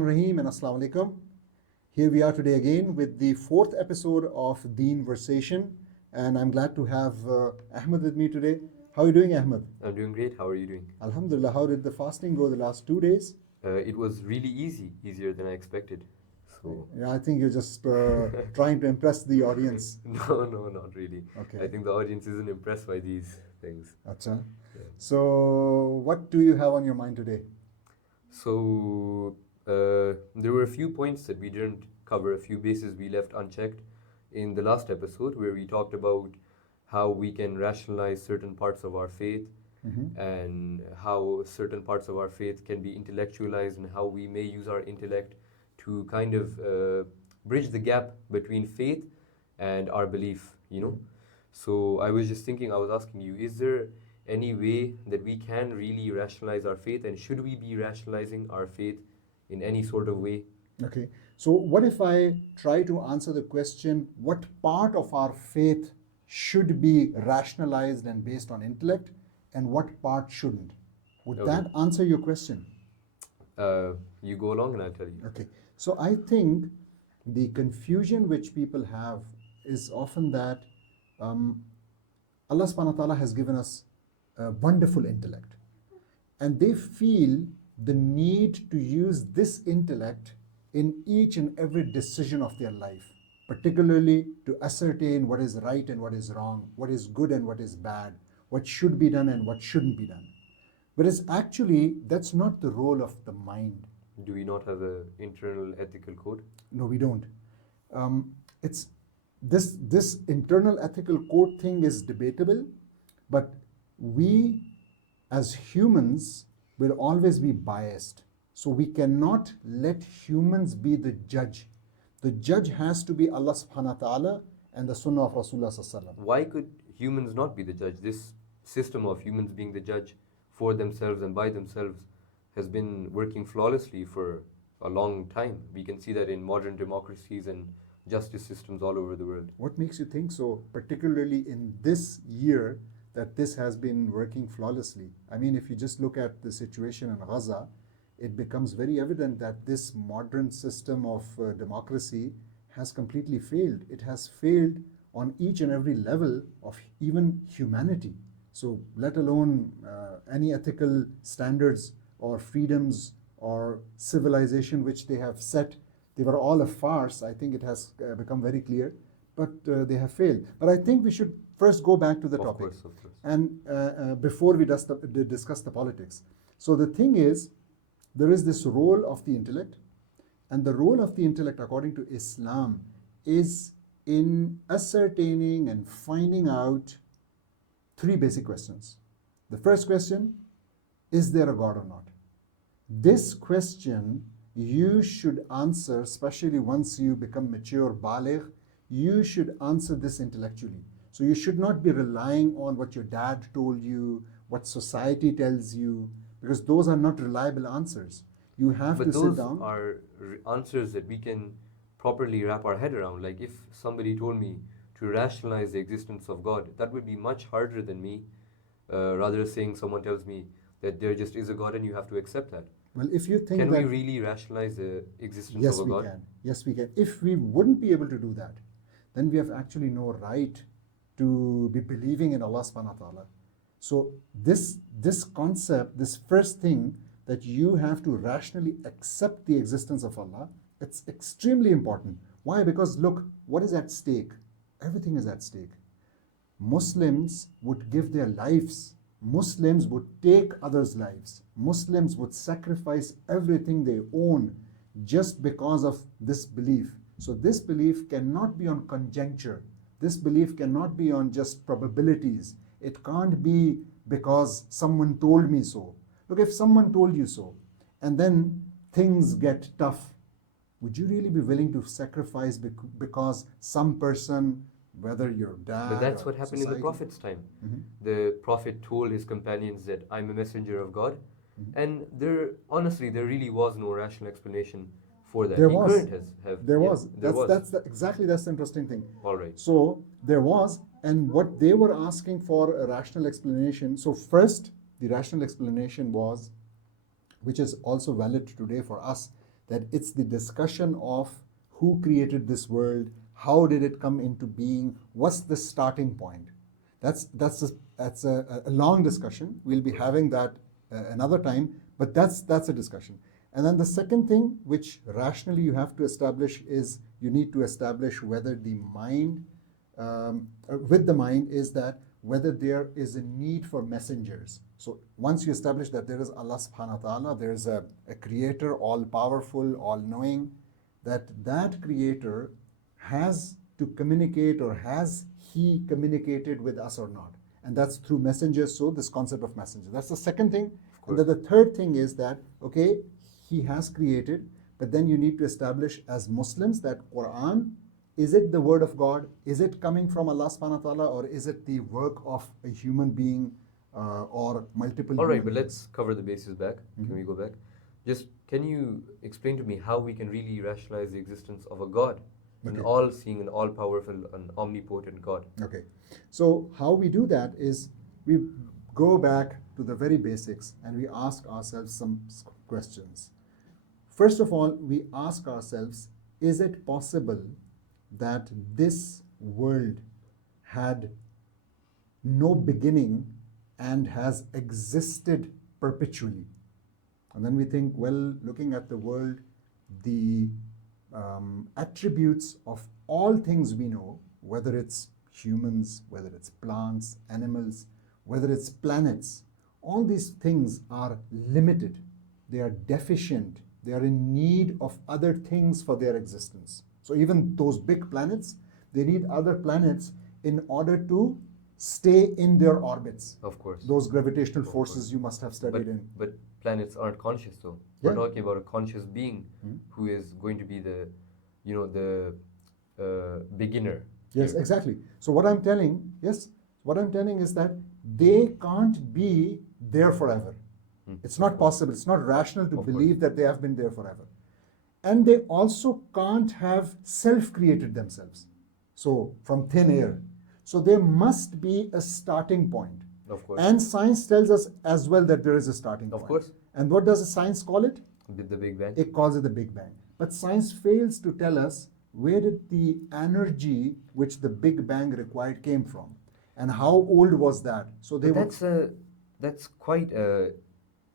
Rahim and Assalamu alaikum. Here we are today again with the fourth episode of Deenversation, and I'm glad to have Ahmad with me today. How are you doing, Ahmad? I'm doing great. How are you doing? Alhamdulillah. How did the fasting go the last 2 days? It was really easier than I expected. So Yeah, I think you're just trying to impress the audience. no, not really. Okay. I think the audience isn't impressed by these things. Acha. Yeah. So, what do you have on your mind today? So there were a few points that we didn't cover, a few bases we left unchecked in the last episode, where we talked about how we can rationalize certain parts of our faith and how certain parts of our faith can be intellectualized, and how we may use our intellect to kind of bridge the gap between faith and our belief. So I was just thinking, I was asking you, is there any way that we can really rationalize our faith, and should we be rationalizing our faith in any sort of way? Okay. So, what if I try to answer the question, what part of our faith should be rationalized and based on intellect, and what part shouldn't? Would Okay. that answer your question? You go along and I'll tell you. Okay. So, I think the confusion which people have is often that Allah subhanahu wa ta'ala has given us a wonderful intellect, and they feel the need to use this intellect in each and every decision of their life, particularly to ascertain what is right and what is wrong, what is good and what is bad, what should be done and what shouldn't be done. Whereas actually, that's not the role of the mind. Do we not have an internal ethical code? No, we don't. It's this internal ethical code thing is debatable, but we as humans will always be biased. So we cannot let humans be the judge. The judge has to be Allah subhanahu wa ta'ala and the sunnah of Rasulullah sallallahu alaihi wasallam. Why could humans not be the judge? This system of humans being the judge for themselves and by themselves has been working flawlessly for a long time. We can see that in modern democracies and justice systems all over the world. What makes you think so, particularly in this year, that this has been working flawlessly? I mean, if you just look at the situation in Gaza, it becomes very evident that this modern system of democracy has completely failed. It has failed on each and every level of even humanity. So let alone any ethical standards or freedoms or civilization which they have set. They were all a farce. I think it has become very clear, but they have failed. But I think we should first go back to the topic. Of course. And before we discuss the politics. So the thing is, there is this role of the intellect, and the role of the intellect according to Islam is in ascertaining and finding out three basic questions. The first question, is there a God or not? This question you should answer, especially once you become mature, baligh, you should answer this intellectually. So you should not be relying on what your dad told you, what society tells you, because those are not reliable answers. You have to sit down. But those are answers that we can properly wrap our head around. Like if somebody told me to rationalize the existence of God, that would be much harder than me, rather saying someone tells me that there just is a God and you have to accept that. Well, if you think Can that, we really rationalize the existence yes, of a we God? can. Yes, we can. If we wouldn't be able to do that, then we have actually no right to be believing in Allah subhanahu wa ta'ala. So this concept, this first thing, that you have to rationally accept the existence of Allah, it's extremely important. Why? Because look, what is at stake? Everything is at stake. Muslims would give their lives. Muslims would take others' lives. Muslims would sacrifice everything they own just because of this belief. So this belief cannot be on conjecture. This belief cannot be on just probabilities. It can't be because someone told me so. Look, if someone told you so, and then things get tough, would you really be willing to sacrifice because some person, whether your dad, But that's or what happened society, in the Prophet's time. The Prophet told his companions that I'm a messenger of God, and there really was no rational explanation for that. There He was. couldn't have. There yeah, was. There was. That's the interesting thing. All right. So there was, and what they were asking for a rational explanation. So first, the rational explanation was, which is also valid today for us, that it's the discussion of who created this world, how did it come into being, what's the starting point. That's a long discussion. We'll be having that another time, but that's a discussion. And then the second thing which rationally you have to establish is you need to establish whether the mind, with the mind, is that whether there is a need for messengers. So once you establish that there is Allah subhanahu wa ta'ala, there is a creator, all powerful, all knowing, that creator has to communicate, or has he communicated with us or not? And that's through messengers. So this concept of messenger, that's the second thing. And then the third thing is that, okay, he has created, but then you need to establish as Muslims that Quran, is it the word of God? Is it coming from Allah subhanahu wa ta'ala, or is it the work of a human being or multiple All right, human but beings? let's cover the bases back. Can we go back? Just can you explain to me how we can really rationalize the existence of a God? An Okay. all-seeing, an all-powerful, an omnipotent God. Okay, so how we do that is we go back to the very basics and we ask ourselves some questions. First of all, we ask ourselves, is it possible that this world had no beginning and has existed perpetually? And then we think, well, looking at the world, the attributes of all things we know, whether it's humans, whether it's plants, animals, whether it's planets, all these things are limited. They are deficient. They are in need of other things for their existence. So even those big planets, they need other planets in order to stay in their orbits. Of course. Those gravitational forces you must have studied But planets aren't conscious though. Yeah. We're talking about a conscious being who is going to be the beginner. Yes, here. exactly. So what I'm telling is that they can't be there forever. It's not possible. It's not rational to Of believe that they have been there forever. And they also can't have self-created themselves. So from thin air. So there must be a starting point. Of course. And science tells us as well that there is a starting point. Of course. And what does the science call it? With the Big Bang. It calls it the Big Bang. But science fails to tell us where did the energy which the Big Bang required came from, and how old was that? So they But that's quite a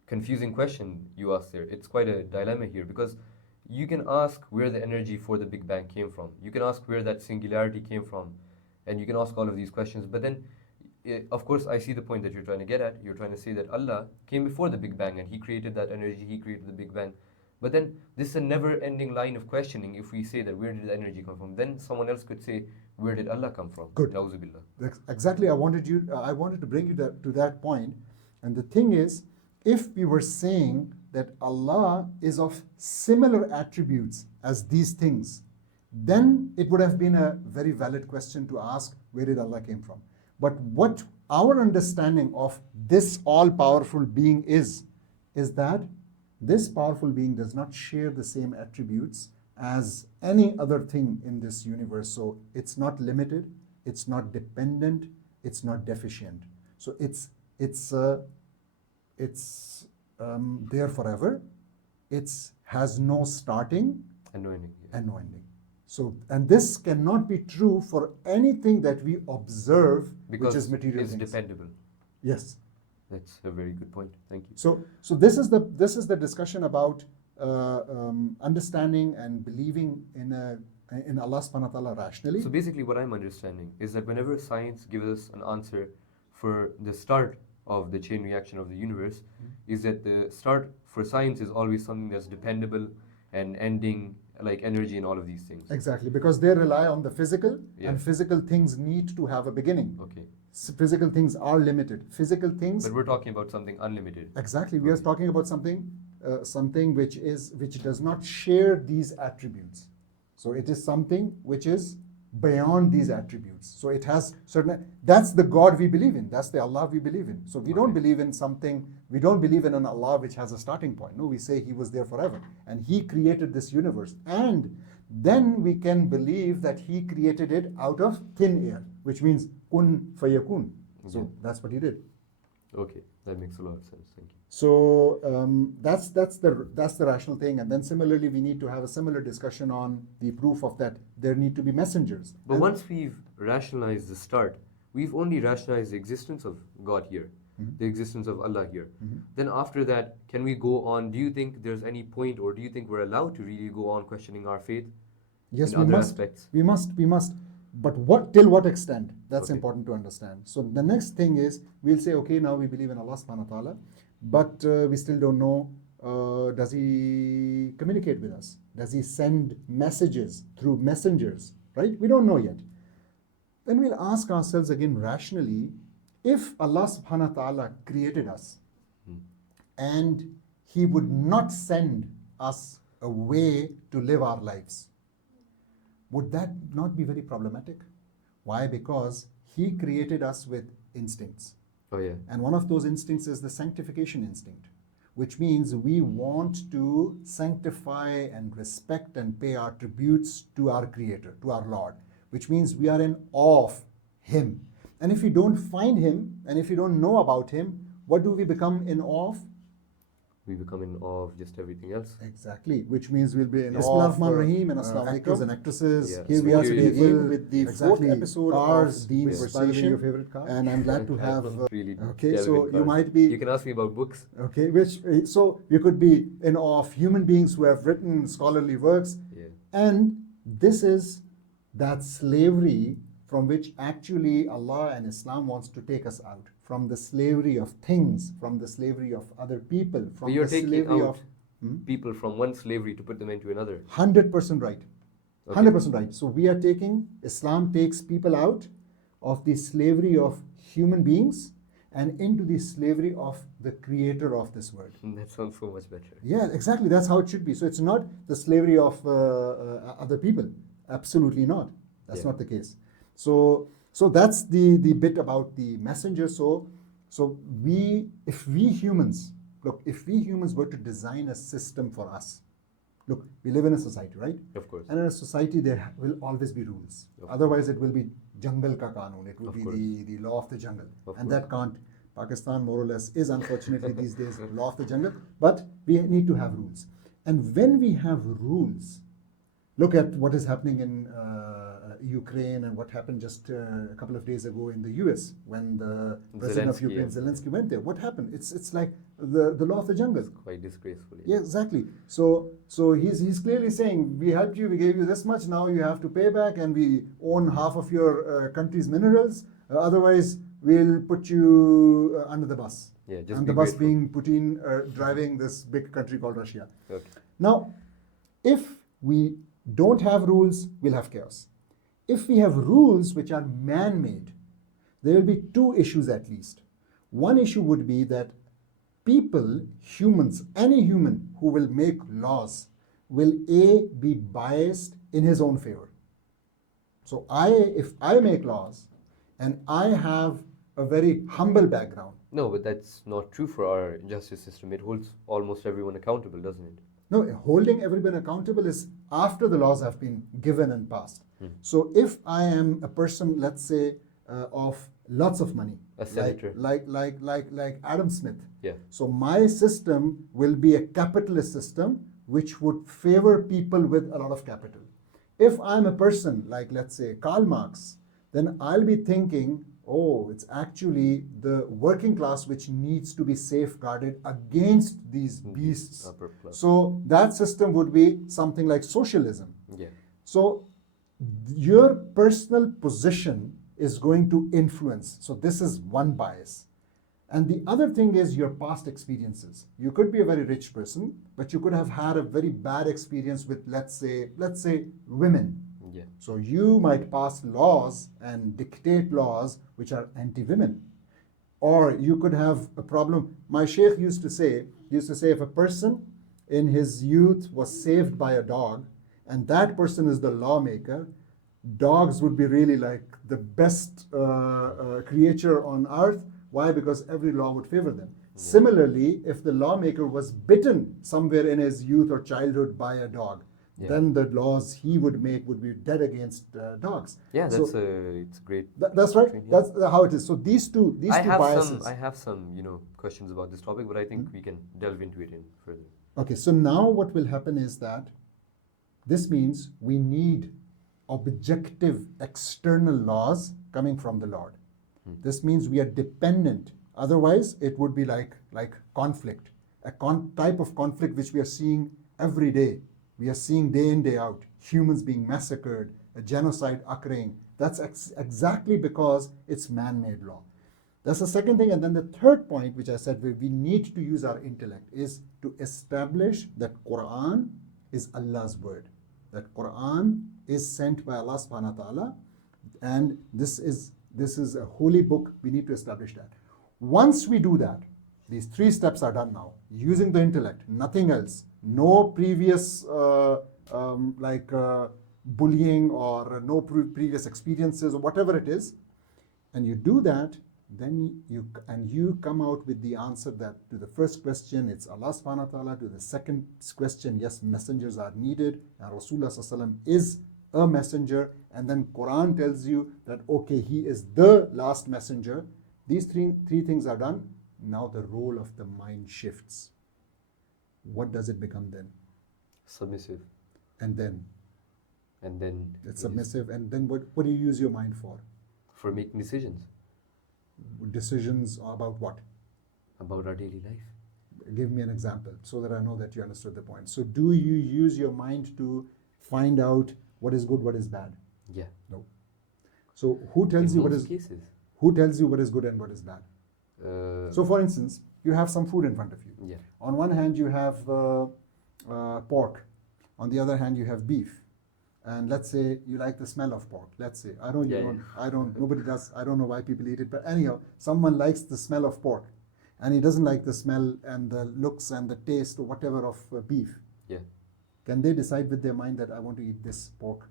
confusing question you asked there. It's quite a dilemma here, because you can ask where the energy for the Big Bang came from. You can ask where that singularity came from, and you can ask all of these questions. But then, of course, I see the point that you're trying to get at. You're trying to say that Allah came before the Big Bang and He created that energy, He created the Big Bang. But then this is a never-ending line of questioning. If we say that where did the energy come from, then someone else could say, where did Allah come from? Good. Na'uzu billah. Exactly. I wanted to bring you to that point. And the thing is, if we were saying that Allah is of similar attributes as these things, then it would have been a very valid question to ask, where did Allah came from? But what our understanding of this all-powerful being is that this powerful being does not share the same attributes as any other thing in this universe. So it's not limited, it's not dependent, it's not deficient. So it's there forever. It has no starting And no ending. Yeah. and no ending. So, and this cannot be true for anything that we observe, Because which is material it's things. dependable. Yes. That's a very good point. Thank you. So this is the discussion about understanding and believing in Allah subhanahu wa ta'ala rationally. So basically what I'm understanding is that whenever science gives us an answer for the start of the chain reaction of the universe, is that the start for science is always something that's dependable and ending, like energy and all of these things. Exactly, because they rely on the physical, Yeah. and physical things need to have a beginning. Okay. Physical things are limited. Physical things. But we're talking about something unlimited. Exactly, we are talking about something which does not share these attributes. So it is something which is beyond these attributes. So it has certain. That's the God we believe in. That's the Allah we believe in. So we don't believe in something. We don't believe in an Allah which has a starting point. No, we say He was there forever and He created this universe. And then we can believe that He created it out of thin air, which means kun fayakun. So that's what He did. Okay, that makes a lot of sense. Thank you. So that's the rational thing, and then similarly we need to have a similar discussion on the proof of that there need to be messengers. But And- once we've rationalized the start, we've only rationalized the existence of God here, the existence of Allah here. Then after that, can we go on? Do you think there's any point, or do you think we're allowed to really go on questioning our faith Yes, in we other must. aspects? We must. But what till what extent? That's Okay. important to understand. So the next thing is we'll say, okay, now we believe in Allah subhanahu wa ta'ala, but we still don't know, does He communicate with us? Does He send messages through messengers? Right? We don't know yet. Then we'll ask ourselves again rationally, if Allah subhanahu wa ta'ala created us and He would not send us a way to live our lives, would that not be very problematic? Why? Because He created us with instincts. Oh yeah. And one of those instincts is the sanctification instinct, which means we want to sanctify and respect and pay our tributes to our Creator, to our Lord, which means we are in awe of Him. And if we don't find Him, and if we don't know about Him, what do we become in awe of? We become in awe of just everything else. Exactly, which means we'll be in Bismillah awe ar-Rahman of ar-Rahim and actors and actresses. Yeah. Here we are Security. today with the fourth episode Cars, of which by the way, Deenversation, your favorite car? and I'm glad to I have. don't really okay, delve so in you cars. might be. You can ask me about books. Okay, which so you could be in awe of human beings who have written scholarly works, Yeah. and this is that slavery from which actually Allah and Islam wants to take us out, from the slavery of things, from the slavery of other people, from But you're the taking slavery out of people from one slavery to put them into another. 100% right. Okay. 100% right. So we are taking, Islam takes people out of the slavery of human beings and into the slavery of the creator of this world. That sounds so much better. Yeah, exactly. That's how it should be. So it's not the slavery of other people. Absolutely not. That's Yeah. not the case. So that's the bit about the messenger. So if we humans were to design a system for us, look, we live in a society, right? Of course. And in a society, there will always be rules. Of Otherwise, it will be jungle ka qanoon. It will Of be course. the law of the jungle. Of And course. that can't. Pakistan, more or less, is unfortunately these days the law of the jungle. But we need to have rules. And when we have rules, look at what is happening in Ukraine and what happened just a couple of days ago in the US when the president of Zelensky, Ukraine, yeah. Zelensky, went there. What happened? It's like the law of the jungle. Quite disgraceful. Yeah, exactly. So he's clearly saying, we helped you, we gave you this much, now you have to pay back, and we own half of your country's minerals. Otherwise, we'll put you under the bus. Yeah, just and be the bus grateful. being Putin driving this big country called Russia. Okay. Now, if we don't have rules, we'll have chaos. If we have rules which are man-made, there will be two issues at least. One issue would be that people, humans, any human who will make laws will be biased in his own favor. So if I make laws and I have a very humble background, No, but that's not true for our justice system. It holds almost everyone accountable, doesn't it? no, holding everyone accountable is after the laws have been given and passed. So if I am a person, let's say, of lots of money, A senator. like Adam Smith, Yeah. so my system will be a capitalist system which would favor people with a lot of capital. If I'm a person like, let's say, Karl Marx, then I'll be thinking, oh, it's actually the working class which needs to be safeguarded against these beasts. Upper class. So that system would be something like socialism. Yeah. So your personal position is going to influence. So this is one bias. And the other thing is your past experiences. You could be a very rich person, but you could have had a very bad experience with, let's say women. Yeah. So you might pass laws and dictate laws which are anti-women. Or you could have a problem. My sheikh used to say if a person in his youth was saved by a dog, and that person is the lawmaker, dogs would be really like the best creature on earth. Why? Because every law would favor them. Similarly, if the lawmaker was bitten somewhere in his youth or childhood by a dog, Yeah. then the laws he would make would be dead against dogs. Yeah, So it's great. that's right. thing, yeah. That's how it is. So these two biases. I have some, questions about this topic, but I think we can delve into it in further. Okay, so now what will happen is that this means we need objective external laws coming from the Lord. This means we are dependent. Otherwise, it would be like conflict, a type of conflict which we are seeing every day. We are seeing day in, day out, humans being massacred, a genocide occurring. That's exactly because it's man-made law. That's the second thing. And then the third point, which I said we need to use our intellect, is to establish that Quran is Allah's word. That Quran is sent by Allah subhanahu wa ta'ala, and this is a holy book. We need to establish that. Once we do that, these three steps are done now, using the intellect, nothing else, no previous bullying or no previous experiences or whatever it is, and you do that, then you come out with the answer that to the first question, it's Allah subhanahu wa ta'ala. To the second question, yes, messengers are needed, and Rasulullah sallallahu alaihi wasallam is a messenger, and then Quran tells you that okay, he is the last messenger. These three things are done. Now the role of the mind shifts. What does it become then? Submissive. And then it's submissive, and then what do you use your mind for? For making decisions. Decisions about what? About our daily life. Give me an example so that I know that you understood the point. So do you use your mind to find out what is good, what is bad? Yeah. No. So who tells you what is cases. Who tells you what is good and what is bad? So for instance, you have some food in front of you. Yeah. On one hand you have pork. On the other hand you have beef. And let's say you like the smell of pork. Let's say nobody does. I don't know why people eat it, but anyhow, someone likes the smell of pork, and he doesn't like the smell and the looks and the taste or whatever of beef. Yeah. Can they decide with their mind that I want to eat this pork?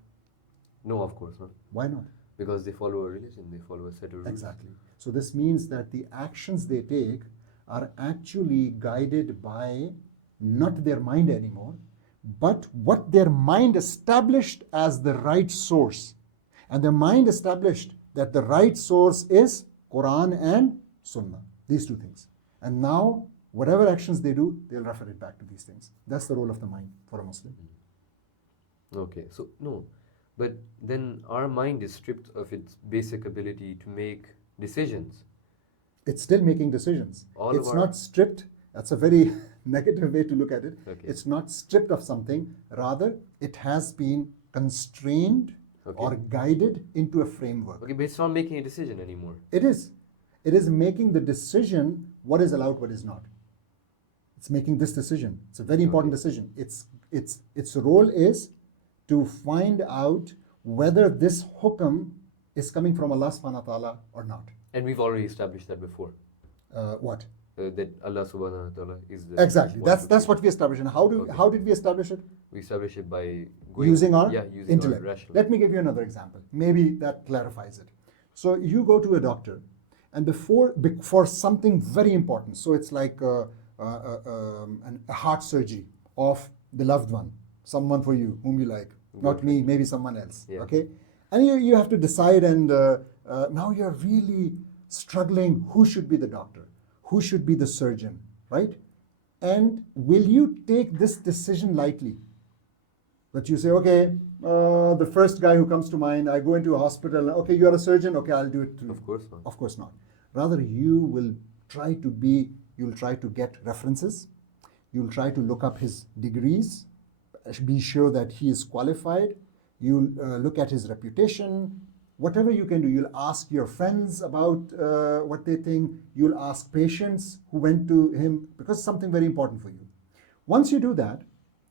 No, of course not. Why not? Because they follow a religion, they follow a set of rules. Exactly. So this means that the actions they take are actually guided by not their mind anymore, but what their mind established as the right source. And their mind established that the right source is Quran and Sunnah, these two things. And now, whatever actions they do, they'll refer it back to these things. That's the role of the mind for a Muslim. Okay, so no, but then our mind is stripped of its basic ability to make decisions. It's still making decisions. It's not stripped. That's a very negative way to look at it. Okay. It's not stripped of something. Rather, it has been constrained or guided into a framework. Okay, but it's not making a decision anymore. It is. It is making the decision what is allowed, what is not. It's making this decision. It's a very important decision. Its role is to find out whether this hukam is coming from Allah subhanahu wa ta'ala or not. And we've already established that before. What? That Allah subhanahu wa ta'ala is the Exactly. That's what we established. And how did we establish it? We establish it by using our intellect. Our rational. Let me give you another example. Maybe that clarifies it. So you go to a doctor, and for something very important. So it's like a heart surgery of the loved one, someone for you whom you like, not me, maybe someone else. Yeah. Okay, and you have to decide, and now you're really struggling. Who should be the doctor? Who should be the surgeon, right? And will you take this decision lightly? That you say, okay, the first guy who comes to mind, I go into a hospital, okay, you are a surgeon, okay, I'll do it too. Of course not. Of course not. Rather, you'll try to get references, you'll try to look up his degrees, be sure that he is qualified, you'll look at his reputation, whatever you can do. You'll ask your friends about what they think. You'll ask patients who went to him, because it's something very important for you. Once you do that,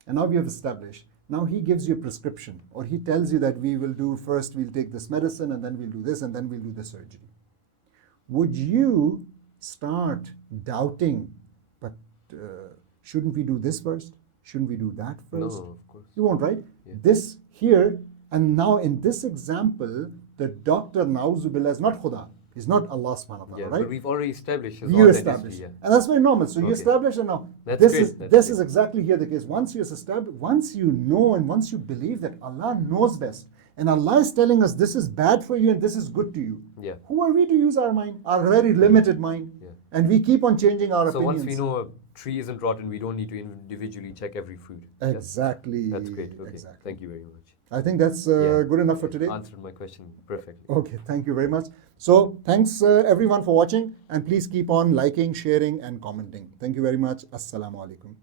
and now we have established, now he gives you a prescription, or he tells you that we'll take this medicine, and then we'll do this, and then we'll do the surgery. Would you start doubting, but shouldn't we do this first? Shouldn't we do that first? No, of course. You won't, right? Yeah. This here, and now in this example, the doctor, na'uzubillah, is not Khuda. He's not Allah subhanahu wa ta'ala, Yeah, right? but we've already established his You authenticity. establish, Yeah. and that's very normal. So you Okay. establish, and now That's this great, is that's this great. is exactly here the case. Once you establish, once you know, and once you believe that Allah knows best, and Allah is telling us this is bad for you and this is good to you. Yeah. Who are we to use our mind, our very limited mind? Yeah. And we keep on changing our So opinions. once we know a tree isn't rotten, we don't need to individually check every fruit. Yeah. Exactly. That's great. Okay. Exactly. Thank you very much. I think that's Yeah. good enough for today. Answered my question perfectly. Okay, thank you very much. So thanks everyone for watching, and please keep on liking, sharing, and commenting. Thank you very much. Assalamu alaikum.